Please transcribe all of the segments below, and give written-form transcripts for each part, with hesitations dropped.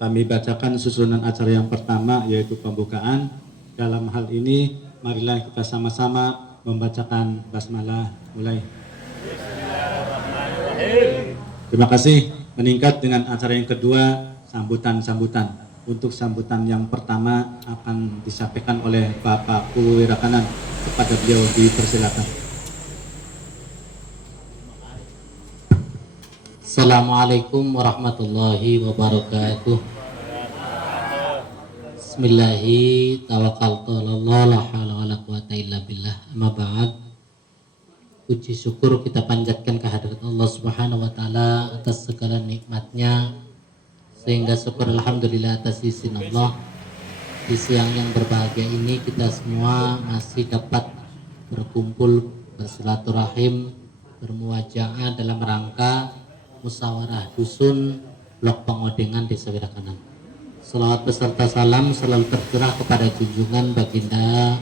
Kami bacakan susunan acara yang pertama, yaitu pembukaan. Dalam hal ini, marilah kita sama-sama membacakan basmalah. Mulai. Terima kasih. Meningkat dengan acara yang kedua, sambutan-sambutan. Untuk sambutan yang pertama akan disampaikan oleh Bapak Puwirakanan. Kepada beliau dipersilakan. Assalamualaikum warahmatullahi wabarakatuh. Bismillahi tawakkaltu 'alallah la haula wala quwata illa billah. Amma ba'd. Puji syukur kita panjatkan kehadirat Allah Subhanahu wa taala atas segala nikmatnya, sehingga syukur alhamdulillah atas izin Allah di siang yang berbahagia ini kita semua masih dapat berkumpul, bersilaturahim, bermuajaah dalam rangka musyawarah dusun blok Pengodengan Desa Wirakanan. Salawat beserta salam selalu tercurah kepada junjungan baginda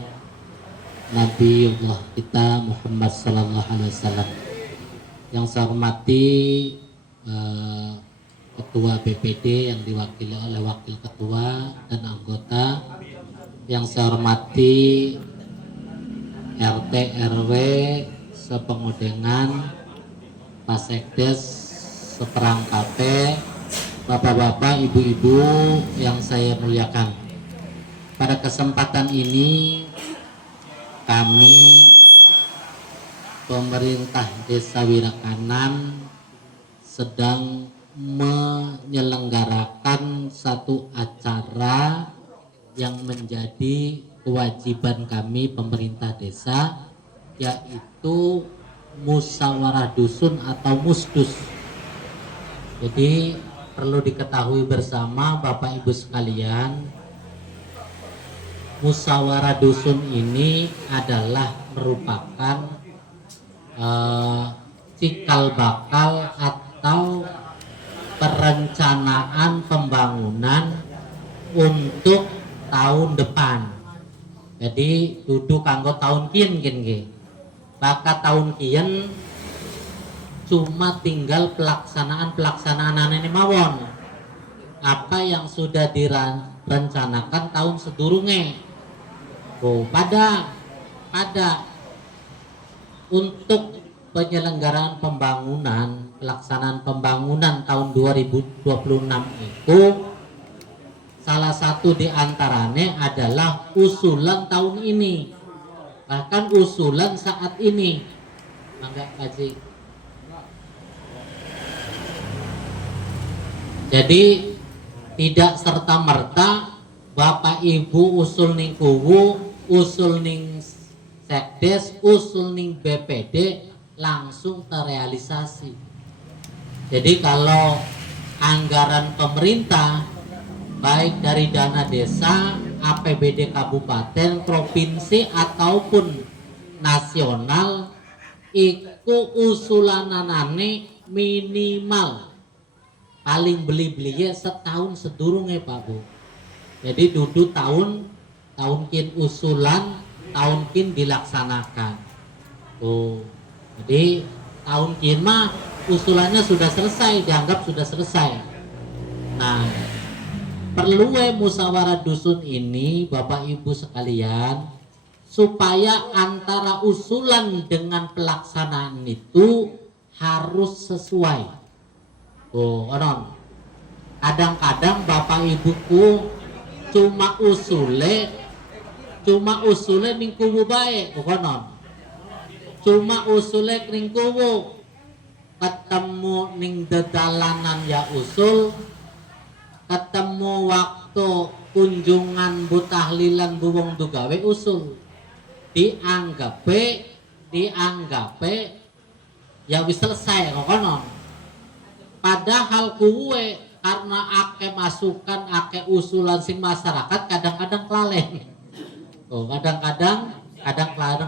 Nabi Allah kita Muhammad sallallahu alaihi wasallam. Yang saya hormati Ketua BPD yang diwakili oleh Wakil Ketua dan anggota. Yang saya hormati RT RW sepengodengan, Pak Sekdes seperangkatnya, bapak-bapak, ibu-ibu yang saya muliakan. Pada kesempatan ini kami pemerintah Desa Wirakanan sedang menyelenggarakan satu acara yang menjadi kewajiban kami pemerintah desa, yaitu musyawarah dusun atau musdus. Jadi perlu diketahui bersama Bapak Ibu sekalian, musyawarah dusun ini adalah merupakan cikal bakal atau perencanaan pembangunan untuk tahun depan. Jadi duduk kanggo tahun kian gini. Maka tahun kian cuma tinggal pelaksanaan ini mawon. Apa yang sudah direncanakan tahun sedurunge. Pada untuk penyelenggaraan pembangunan, pelaksanaan pembangunan tahun 2026 itu salah satu diantaranya adalah usulan tahun ini, bahkan usulan saat ini. Mangga Haji. Jadi tidak serta merta Bapak Ibu usul ning kuwu, usul ning Sekdes, usul ning BPD langsung terrealisasi. Jadi kalau anggaran pemerintah baik dari dana desa, APBD kabupaten, provinsi ataupun nasional, iku usulananane minimal paling beli-belinya setahun sedurunge Pak Bu. Jadi duduk tahun kin usulan, tahun kin dilaksanakan. Jadi tahun kin mah usulannya sudah selesai, dianggap sudah selesai. Nah, perlu musyawarah dusun ini Bapak Ibu sekalian, supaya antara usulan dengan pelaksanaan itu harus sesuai. Kadang-kadang Bapak Ibuku cuma usule ning kuwu bae, konon. Cuma usule ning kuwu, ketemu ning dedalanan ya usul, ketemu waktu kunjungan butahlilan buwong dugawe usul, dianggape ya wis selesai konon. Padahal kuwe karena ake masukan, ake usulan sing masyarakat kadang-kadang kelalen. Kadang-kadang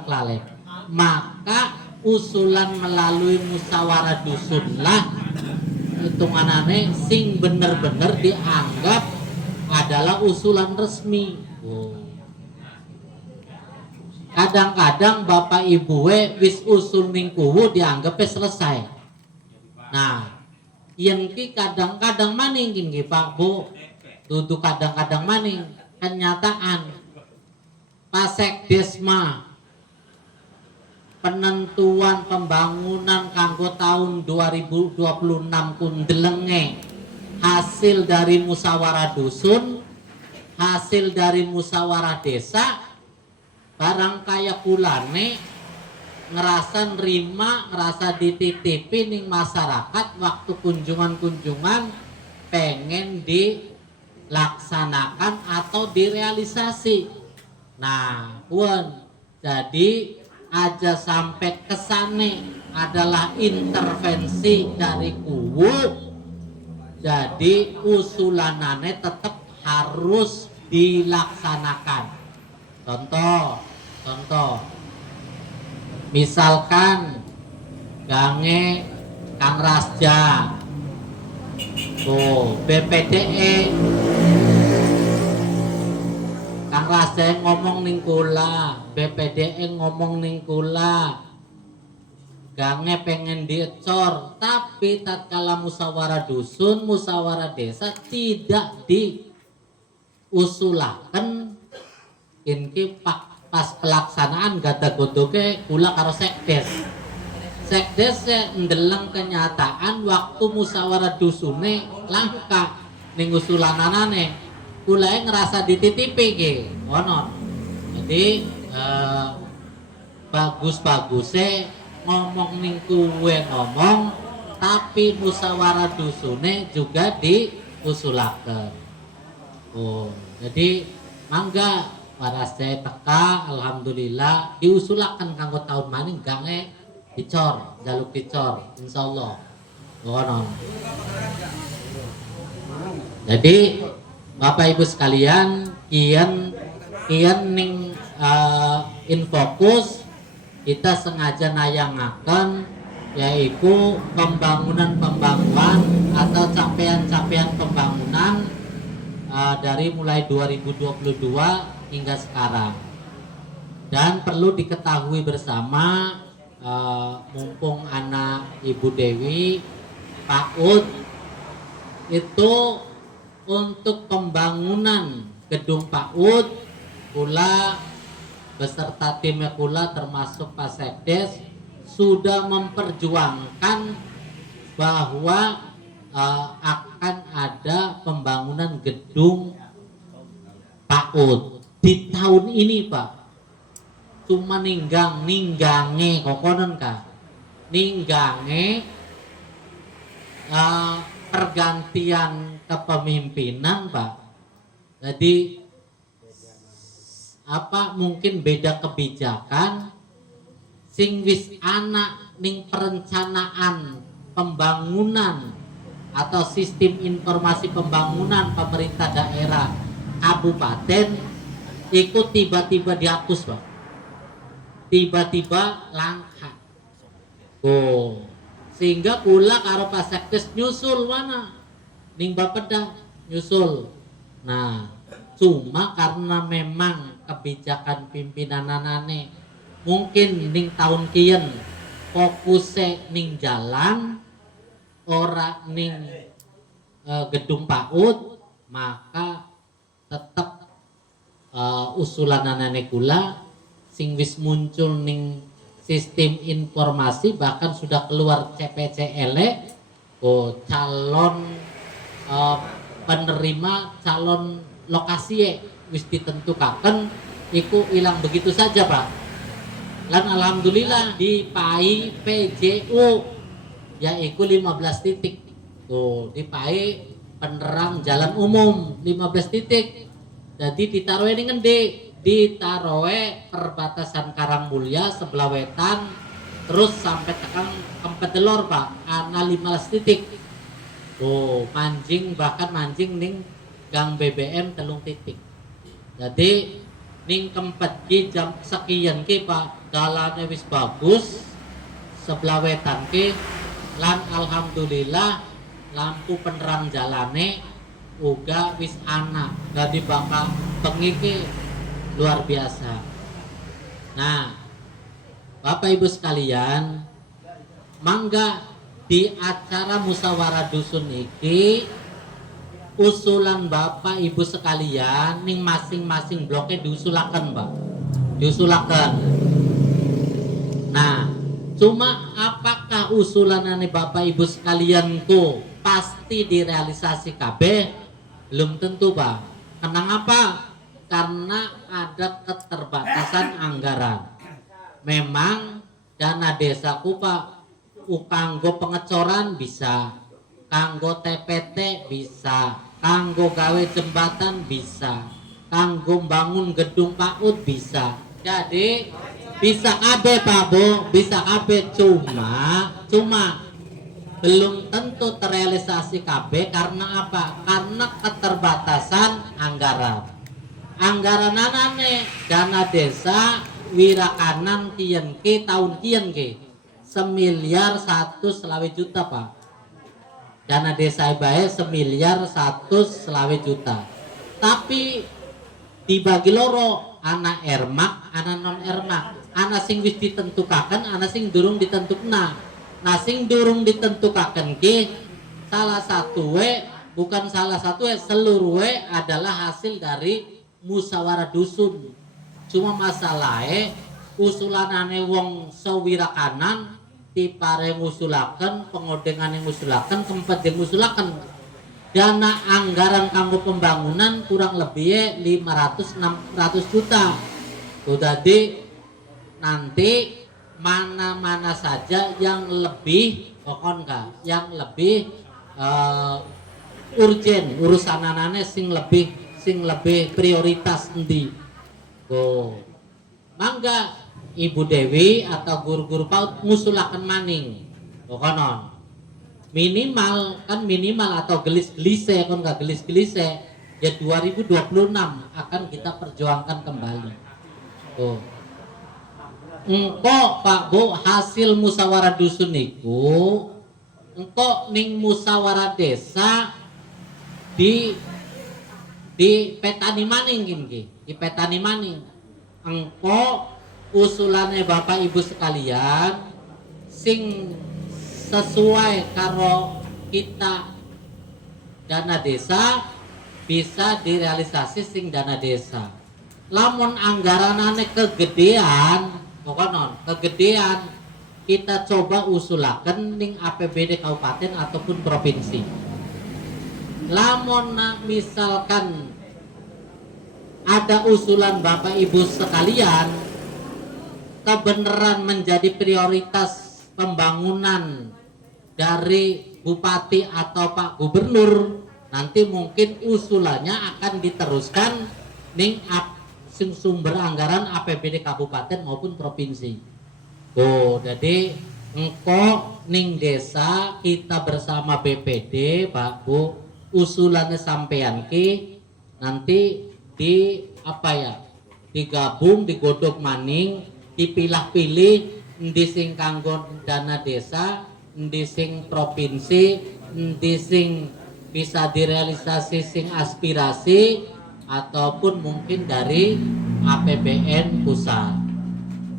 kelalen. Maka usulan melalui musyawarah dusun lah hitunganane sing bener-bener dianggap adalah usulan resmi. Kadang-kadang Bapak Ibu wis usul ning kuwu dianggapnya selesai. Nah, yang ki kadang-kadang maning nggih Pak Bu, dudu kadang-kadang maning kenyataan Pasek Desma penentuan pembangunan kanggo tahun 2026 kundelenge hasil dari musyawarah dusun, hasil dari musyawarah desa, barang kaya kulane ngerasa nerima, ngerasa dititipi ning masyarakat waktu kunjungan-kunjungan pengen dilaksanakan atau direalisasi. Nah, pun jadi aja sampai kesane adalah intervensi dari kuwu, jadi usulanane tetap harus dilaksanakan. Contoh, misalkan gange Kang Rasja, BPDE Kang Rasja ngomong ning kula, BPDE ngomong ning kula, gange pengen diecor, tapi tatkala musyawarah dusun, musyawarah desa tidak diusulaken inki pas pelaksanaan gada godoke kula karo sekdes. Sekdes ndeleng kenyataan waktu musyawarah dusune langka ning usulananane. Kulae ngerasa dititipi ge ono. Jadi bagus-bagusnya ngomong ning kuwe ngomong, tapi musyawarah dusune juga diusulaken. Jadi mangga paras saya teka, alhamdulillah diusulaken kanggo tahun maning gange dicor, jaluk dicor, insyaallah. Ono. Jadi Bapak Ibu sekalian, kian ning infokus kita sengaja nayangaken yaitu pembangunan atau capaian pembangunan dari mulai 2022 hingga sekarang. Dan perlu diketahui bersama, mumpung anak Ibu Dewi, Pak Ud itu untuk pembangunan gedung PAUD kula beserta timnya kula termasuk Pak Sekdes sudah memperjuangkan bahwa akan ada pembangunan gedung PAUD di tahun ini, Pak. Cuma ninggange kokonon Kak. Ninggange pergantian kepemimpinan, Pak. Jadi mungkin beda kebijakan sing wis anak ning perencanaan pembangunan atau sistem informasi pembangunan pemerintah daerah kabupaten ikut tiba-tiba dihapus, Pak. Tiba-tiba langka. Sehingga kula karo Pak Sekdes nyusul mana ning Bapeda nyusul. Nah, cuma karena memang kebijakan pimpinan anane mungkin ning tahun kian fokusnya ning jalan ora ning gedung PAUD, maka tetap usulan anane kula sing wis muncul ning sistem informasi bahkan sudah keluar CPCL calon penerima calon lokasi wis ditentukan iku hilang begitu saja, Pak. Dan alhamdulillah di PAI PJU yaitu 15 titik di PAI penerang jalan umum 15 titik. Jadi ditaruh ini ngendi ditaruhe perbatasan Karangmulya sebelah wetan terus sampai tekan Kempedelor, Pak, ana 15 titik. Mancing ning gang BBM 3 titik. Jadi ning Kempet ki jam sekian ki, Pak, dalane wis bagus sebelah wetan ki lan alhamdulillah lampu penerang jalane uga wis ana. Jadi bakal bengi ki luar biasa. Nah, Bapak Ibu sekalian, mangga di acara musyawarah dusun iki usulan Bapak Ibu sekalian ning masing-masing bloknya diusulakan, Pak. Diusulakan. Nah, cuma apakah usulanane Bapak Ibu sekalian tuh pasti direalisasi KB? Belum tentu, Pak. Kenapa? Karena ada keterbatasan anggaran. Memang dana desaku, Pak, kanggo pengecoran bisa, kanggo TPT bisa, kanggo gawe jembatan bisa, kanggo bangun gedung PAUD bisa. Jadi bisa KB, Pak Bu, bisa KB, cuma belum tentu terrealisasi KB. Karena apa? Karena keterbatasan anggaran. Anggaran anane dana desa Wirakanan kian ke tahun kian ke 1.120.000.000, Pak. Dana desa bae 1.120.000.000. Tapi dibagi loro, anak ermak, anak non ermak. Anak sing wis ditentukaken, anak sing durung ditentukna. Nah, sing durung ditentukaken ki salah satu bukan salah satu seluruh adalah hasil dari musyawarah dusun. Cuma masalahnya usulanane wong sewirakanan tipare ngusulaken, pengodengan yang ngusulaken, tempat yang ngusulaken. Dana anggaran kanggo pembangunan kurang lebih 500-600 juta. Tuh tadi nanti mana-mana saja yang lebih yang lebih urgen urusan anane sing lebih prioritas endi. Oh, mangga Ibu Dewi atau guru-guru PAUD ngusulaken maning. Konon minimal atau gelis-gelise kon gak gelis-gelise ya 2026 akan kita perjuangkan kembali. Oh. Engko Pak Bu hasil musyawarah dusun niku engko ning musyawarah desa di petani maning gini, di petani maning. Engko usulannya Bapak Ibu sekalian sing sesuai karo kita dana desa bisa direalisasi sing dana desa. Lamun anggaranane kegedean, kegedean kita coba usulaken ning APBD kabupaten ataupun provinsi. Lamun misalkan ada usulan Bapak Ibu sekalian kebenaran menjadi prioritas pembangunan dari Bupati atau Pak Gubernur, nanti mungkin usulannya akan diteruskan ning sumber anggaran APBD kabupaten maupun provinsi. Oh, jadi engko ning desa kita bersama BPD Pak Bu usulannya sampean ki nanti di digabung, digodok maning, dipilah-pilih endi sing kanggo dana desa, endi sing provinsi, endi sing bisa direalisasi sing aspirasi ataupun mungkin dari APBN pusat.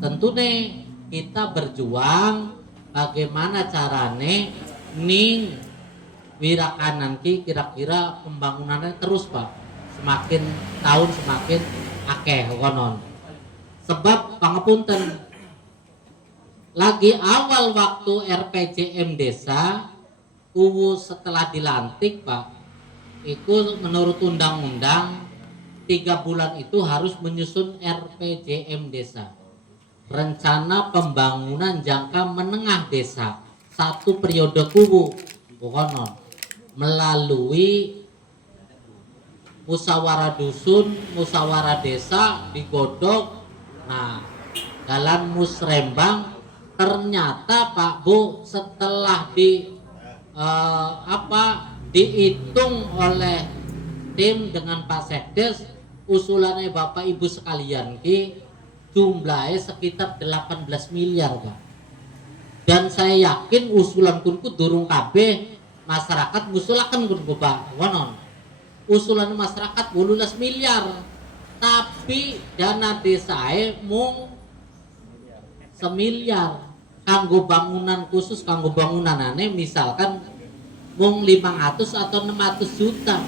Tentu nih kita berjuang bagaimana carane ning Wirakanan ki kira-kira pembangunannya terus Pak, semakin tahun semakin akeh konon. Sebab pangapunten lagi awal waktu RPJM desa setelah dilantik Pak, itu menurut undang-undang 3 bulan itu harus menyusun RPJM desa, rencana pembangunan jangka menengah desa, 1 periode konon, melalui musyawarah dusun, musyawarah desa digodok. Nah, dalam musrembang ternyata Pak Bu setelah dihitung oleh tim dengan Pak Sekdes, usulannya Bapak Ibu sekalian ki jumlahnya sekitar 18 miliar Pak. Dan saya yakin usulan kunku durung kabeh masyarakat ngusulaken kunku Pak konon. Usulan masyarakat 18 miliar, tapi dana desa mung 1 miliar kanggo bangunan khusus, kanggo bangunanane misalkan mung 500 atau 600 juta.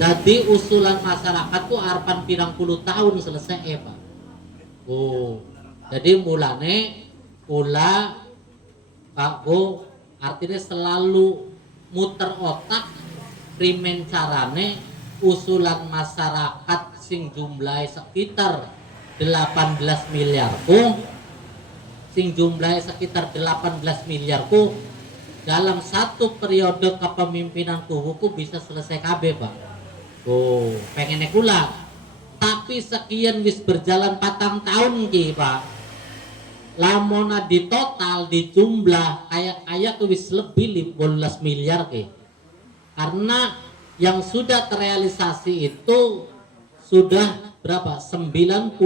Jadi usulan masyarakat tuh harapan pirang puluh tahun selesai Pak. Oh, jadi mulane pula Pak Bu artinya selalu muter otak primen carane usulan masyarakat sing jumlahnya sekitar 18 miliar sing jumlahnya sekitar 18 miliar dalam satu periode kepemimpinan kubuku bisa selesai KB Pak. Oh, pengennya kula. Tapi sekian wis berjalan 4 tahun ki Pak. Lamona di total di jumlah kayak wis lebih 15 miliar ki. Karena yang sudah terrealisasi itu sudah berapa? 92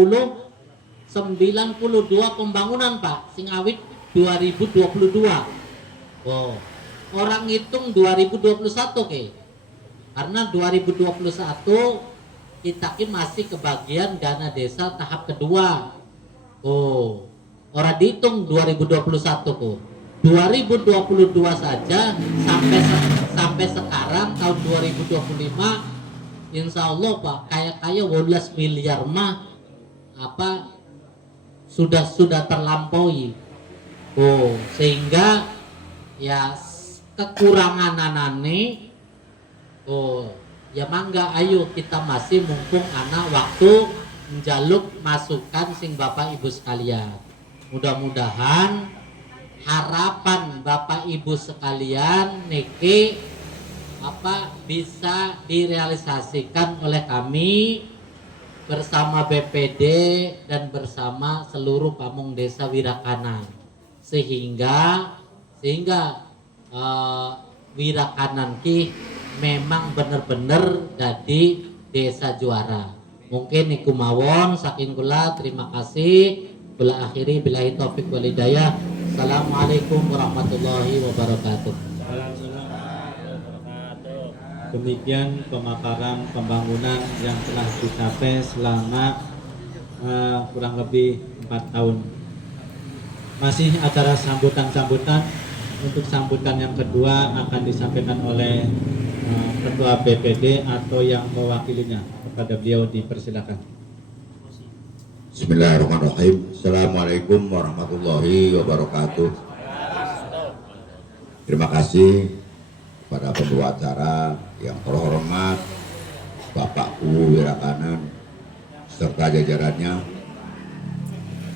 pembangunan Pak. Sing awit 2022. Oh, orang hitung 2021 ke. Karena 2021 kita masih kebagian dana desa tahap kedua. Oh, orang dihitung 2021 kok. 2022 saja sampai sekarang tahun 2025 insya Allah Pak kayak 12 miliar mah apa sudah terlampaui. Oh, sehingga ya kekurangan anane ya mangga ayo kita masih mumpung anak waktu menjaluk masukan sing Bapak Ibu sekalian. Mudah-mudahan harapan Bapak Ibu sekalian niki bisa direalisasikan oleh kami bersama BPD dan bersama seluruh pamong desa Wirakanan sehingga Wirakanan ki memang benar-benar jadi desa juara. Mungkin niku mawon saking kula, terima kasih. Kula akhiri billahi taufik wal hidayah. Assalamualaikum warahmatullahi wabarakatuh. Demikian pemaparan pembangunan yang telah dicapai selama kurang lebih 4 tahun. Masih acara sambutan-sambutan. Untuk sambutan yang kedua akan disampaikan oleh Ketua BPD atau yang mewakilinya. Kepada beliau dipersilakan. Bismillahirrahmanirrahim. Assalamualaikum warahmatullahi wabarakatuh. Terima kasih kepada pembawa acara yang terhormat Bapak Kuwu Wirakanan serta jajarannya.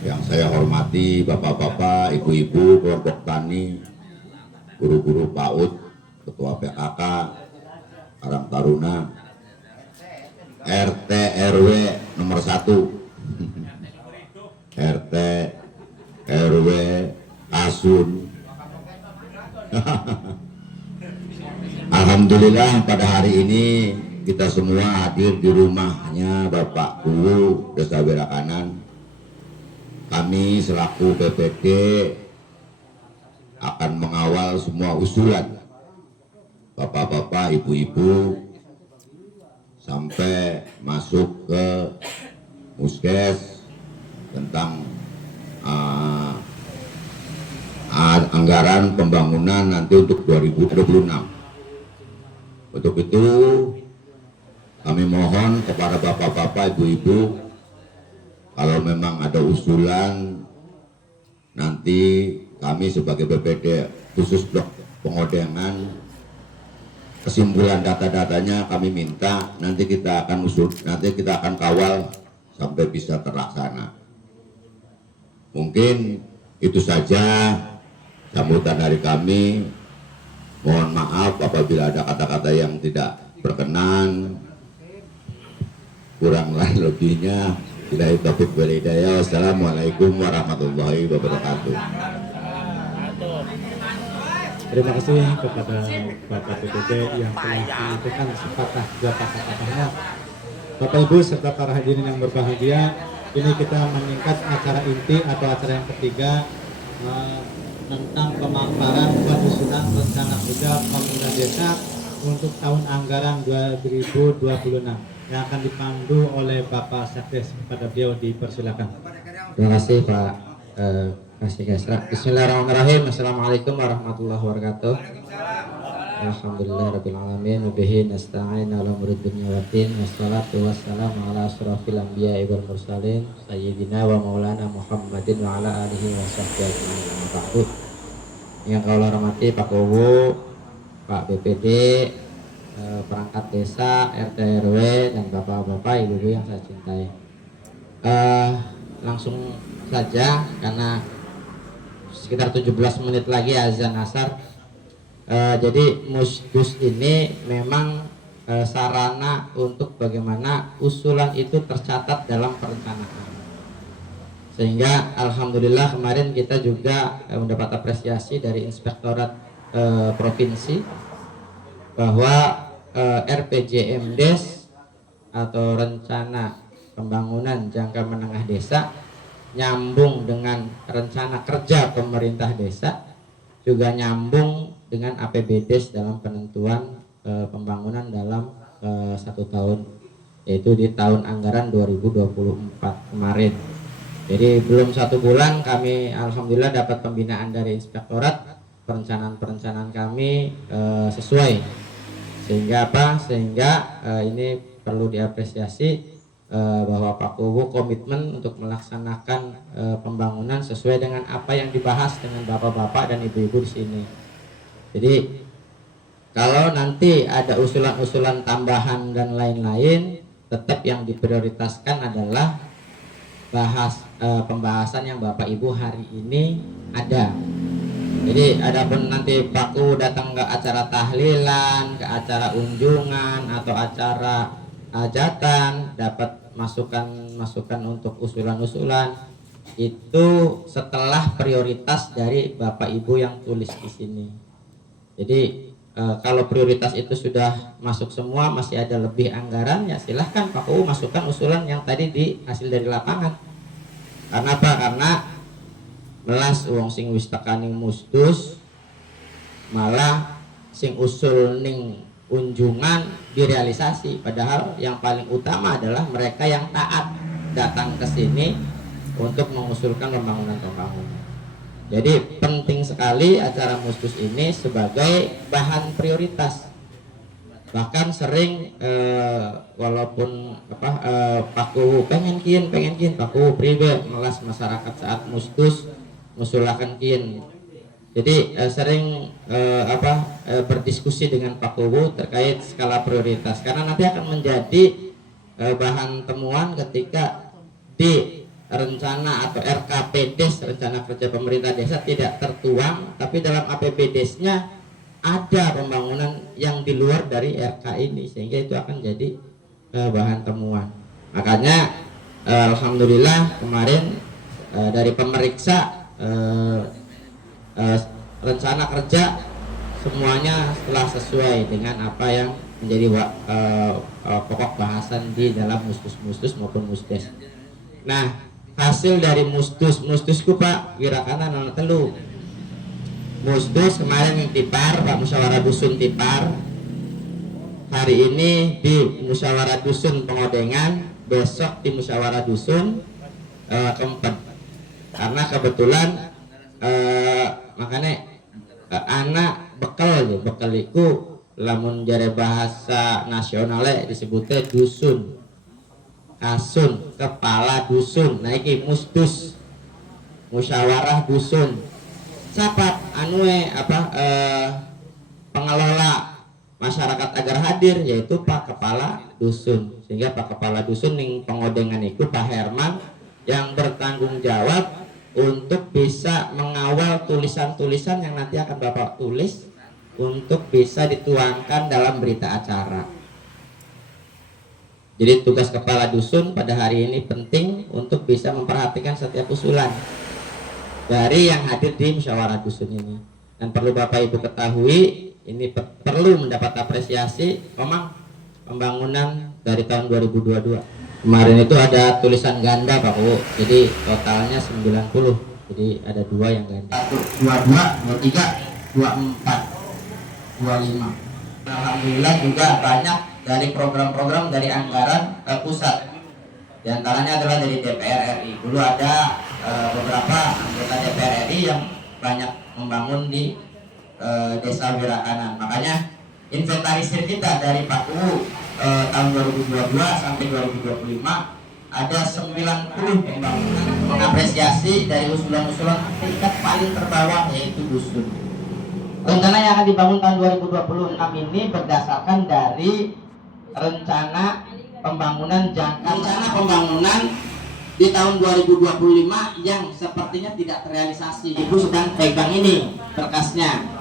Yang saya hormati Bapak-bapak, Ibu-ibu, kelompok tani, guru-guru PAUD, Ketua PKK, Karang Taruna, RT RW nomor 1, RT RW Asun. Alhamdulillah pada hari ini kita semua hadir di rumahnya Bapak Kuwu Desa Wirakanan. Kami selaku BPD akan mengawal semua usulan bapak-bapak, ibu-ibu sampai masuk ke Muskes tentang anggaran pembangunan nanti untuk 2026. Untuk itu kami mohon kepada bapak-bapak, ibu-ibu, kalau memang ada usulan nanti kami sebagai BPD khusus blok Pengodengan, kesimpulan data-datanya kami minta, nanti kita akan kawal sampai bisa terlaksana. Mungkin itu saja sambutan dari kami. Mohon maaf apabila ada kata-kata yang tidak berkenan, kurang lebihnya. Billahi taufiq wal hidayah. Wassalamualaikum warahmatullahi wabarakatuh. Terima kasih kepada Bapak BPD yang telah menyampaikan sepatah dua patah-patahnya. Bapak Ibu serta para hadirin yang berbahagia, ini kita meningkat acara inti atau acara yang ketiga tentang pemaparan penyusunan rencana kerja pemerintah desa untuk tahun anggaran 2026 yang akan dipandu oleh Bapak Sekdes. Kepada beliau dipersilakan. Terima kasih Pak Kasih Kesra. Bismillahirrahmanirrahim. Assalamualaikum warahmatullahi wabarakatuh. Alhamdulillah rabbil alamin wa bihi nasta'in ala umuri dunya waddin wassalatu wassalamu ala asrofil anbiya'i wal mursalin sayyidina wa maulana Muhammadin wa ala alihi wa sahbihi ajma'in. Amma ba'du. Yang kau hormati Pak Kowo, Pak BPD, perangkat desa, RT RW, dan bapak-bapak, ibu-ibu yang saya cintai. Langsung saja karena sekitar 17 menit lagi azan asar. Jadi musdus ini memang sarana untuk bagaimana usulan itu tercatat dalam perencanaan. Sehingga alhamdulillah kemarin kita juga mendapat apresiasi dari Inspektorat Provinsi bahwa RPJMDes atau Rencana Pembangunan Jangka Menengah Desa nyambung dengan rencana kerja pemerintah desa, juga nyambung dengan APBDes dalam penentuan pembangunan dalam 1 tahun, yaitu di tahun anggaran 2024 kemarin. Jadi belum 1 bulan kami alhamdulillah dapat pembinaan dari Inspektorat, perencanaan kami sesuai. Sehingga apa? Sehingga ini perlu diapresiasi bahwa Pak Kowo komitmen untuk melaksanakan pembangunan sesuai dengan apa yang dibahas dengan bapak-bapak dan ibu-ibu di sini. Jadi kalau nanti ada usulan-usulan tambahan dan lain-lain, tetap yang diprioritaskan adalah pembahasan yang Bapak Ibu hari ini ada. Jadi adapun nanti Pak Kowo datang ke acara tahlilan, ke acara unjungan atau acara hajatan, dapat masukan untuk usulan-usulan, itu setelah prioritas dari Bapak Ibu yang tulis di sini. Jadi kalau prioritas itu sudah masuk semua, masih ada lebih anggaran, ya silahkan Pak Kowo masukkan usulan yang tadi di hasil dari lapangan. Karena apa? Karena melas wong sing wis tekaning musdus, malah sing usul ning unjungan direalisasi. Padahal yang paling utama adalah mereka yang taat datang ke sini untuk mengusulkan pembangunan. Jadi penting sekali acara musdus ini sebagai bahan prioritas. Bahkan sering walaupun Pak Kowo pengen kian Pak Kowo pribe melas masyarakat saat musdus ngusulakan kian. Jadi sering berdiskusi dengan Pak Kowo terkait skala prioritas, karena nanti akan menjadi bahan temuan ketika di rencana atau RKPDes, rencana kerja pemerintah desa, tidak tertuang, tapi dalam APBDes-nya ada pembangunan yang di luar dari RK ini, sehingga itu akan jadi bahan temuan. Makanya alhamdulillah kemarin dari pemeriksa rencana kerja semuanya telah sesuai dengan apa yang menjadi pokok bahasan di dalam musdus maupun musdes. Nah, hasil dari musdusku Pak Wirakanan anak telu. Musdus kemarin yang Tipar, Pak Musyawarah Dusun Tipar. Hari ini di Musyawarah Dusun Pengodengan, besok di Musyawarah Dusun Kempet. Karena kebetulan makanya anak bekal iku lamun jare bahasa nasionalnya disebutnya dusun. Asun, kepala dusun, naiki musdus, musyawarah dusun. Siapa pengelola masyarakat agar hadir, yaitu Pak Kepala Dusun. Sehingga Pak Kepala Dusun ning Pengodengan itu Pak Herman yang bertanggung jawab untuk bisa mengawal tulisan-tulisan yang nanti akan Bapak tulis untuk bisa dituangkan dalam berita acara. Jadi tugas kepala dusun pada hari ini penting untuk bisa memperhatikan setiap usulan dari yang hadir di musyawarah dusun ini. Dan perlu Bapak Ibu ketahui, ini perlu mendapat apresiasi memang pembangunan dari tahun 2022. Kemarin itu ada tulisan ganda Pak Kowo, jadi totalnya 90. Jadi ada 2 yang ganda. 22, 23, 24, 25. Alhamdulillah juga banyak dari program-program dari anggaran pusat. Di antaranya adalah dari DPR RI. Dulu ada beberapa anggota DPR RI yang banyak membangun di Desa Wirakanan. Makanya inventarisir kita dari Pak U tahun 2022 sampai 2025 ada 90 pembangunan mengapresiasi dari usulan-usulan tingkat paling terbawah, yaitu dusun. Rencana yang akan dibangun tahun 2026 ini berdasarkan dari rencana pembangunan di tahun 2025 yang sepertinya tidak terrealisasi. Ibu sedang pegang ini berkasnya.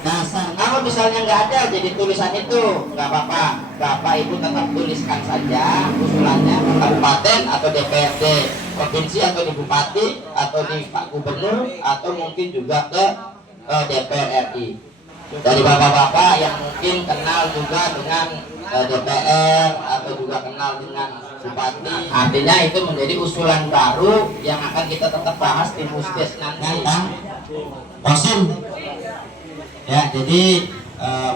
Dasar, kalau misalnya nggak ada jadi tulisan itu nggak apa-apa, Bapak Ibu tetap tuliskan saja usulannya ke kabupaten atau DPRD provinsi atau di bupati atau di Pak Gubernur atau mungkin juga ke DPR RI. Dari bapak-bapak yang mungkin kenal juga dengan DPR atau juga kenal dengan bupati, artinya itu menjadi usulan baru yang akan kita tetap bahas di Musdes nanti. Kosim. Ya, jadi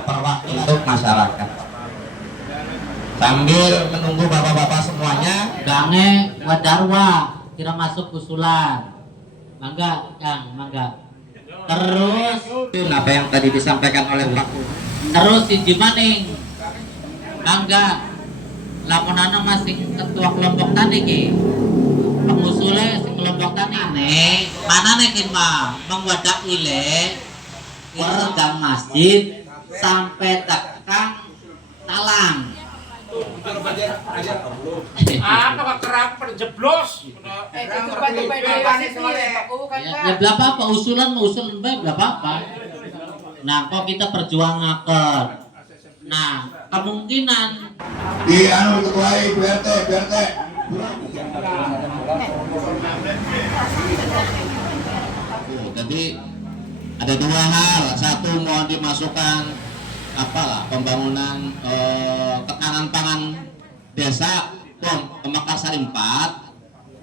perwakilan untuk masyarakat. Sambil menunggu bapak-bapak semuanya, Gange wadarwa kira masuk usulan. Mangga, Kang, mangga. Terus apa yang tadi disampaikan oleh Pak. terus si Jimaning. Mangga. Lamonana masing ketua kelompok tani ki. Pengusulnya si kelompok tani nih. Mana nih kin mah? Mengwadak ile. Gang masjid sampai tekan talang. Apa kerap perjeblos? Ya berapa apa usulan mau usulan baik berapa apa. Nah kok kita perjuangan. Nah kemungkinan Di anu ketua BRT. Jadi ada dua hal. Satu mau dimasukkan pembangunan ketahanan pangan desa Makassar 4.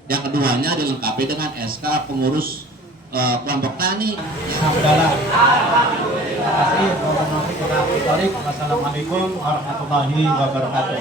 Yang keduanya dilengkapi dengan SK pengurus kelompok tani. Wassalamualaikum warahmatullahi wabarakatuh.